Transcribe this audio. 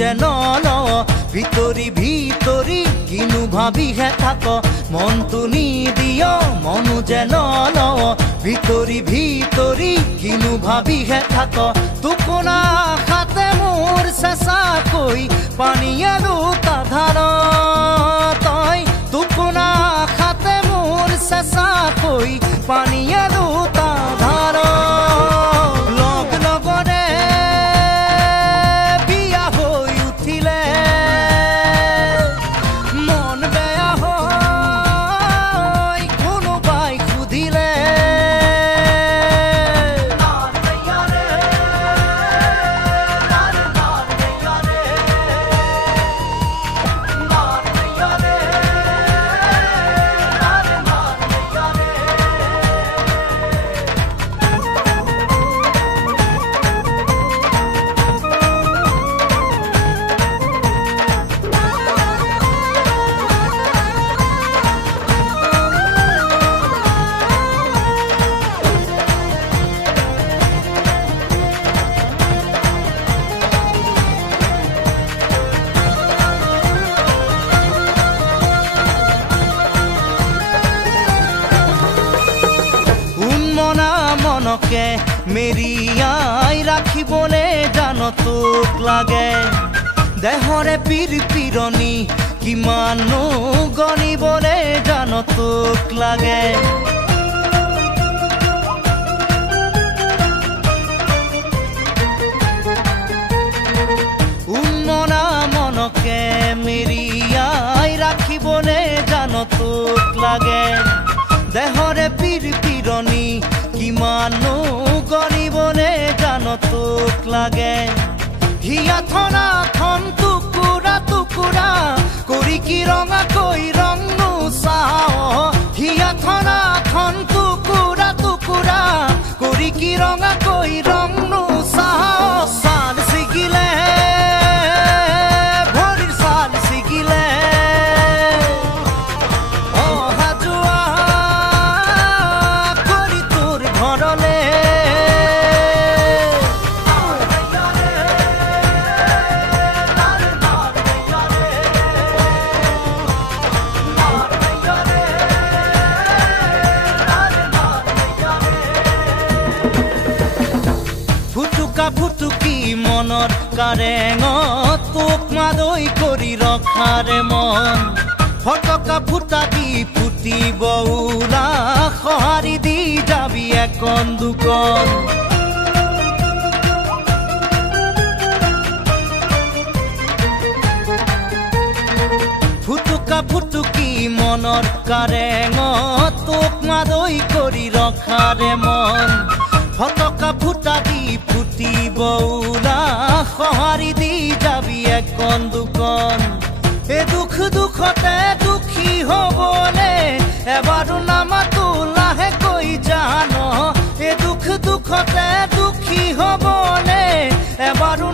যেন ভিতরি ভিতরি কিনু ভাবিহে থাক মনটো নিদিয় মনু যেন ভিতরি ভিতরি কিনু ভাবিহে থাক টোপোনা আশাতে মোৰ চেঁচা কৈ পানীয়ে দুটা ধাৰ তই টোপোনা আশাতে মোৰ চেঁচা কৈ পানীয়ে দুটা ধাৰ লগ লগৰে বিয়া হৈ উঠিলে মন বেয়া হৈ কোনোবাই সুধিলে মনকে মেৰিয়াই ৰাখিবলে জান তোক লাগে দেহৰে পীৰ পীৰণি কিমানো গণিবলে জান তোক লাগে উন্মনা মনকে মেৰিয়াই ৰাখিবলে জান তোক লাগে দেহৰে পীৰ পীৰণি কিমানো গণিবলে জান তোক লাগে হিয়াথনাখন টুকুৰা টুকুৰা কৰি কি ৰঙাকৈ ৰং নোচাও হিয়াথনাখন টুকুৰা টুকুৰা কৰি কি ৰঙাকৈ ৰং নোচাও ছাল ছিগিলে ভৰিৰ ছাল ছিগিলে ফুটুকি মনৰ কাৰেঙত তোক মাদৈ কৰি ৰখাৰে মন ফটকা ফুটা দি ফুটিব ওলা সঁহাৰি দি যাবি এখন দুখন ফুটুকা ফুটুকি মনৰ কাৰেঙত তোক মাদৈ কৰি ৰখাৰে মন ফটকা ফুটা দি ফুটিব ওলা সঁহাৰি দি যাবি এখন দুখন এই দুখ দুখতে দুখী হ'বলে এবাৰো নামাতো লাহেকৈ জান এই দুখ দুখতে দুখী হ'বলে এবাৰো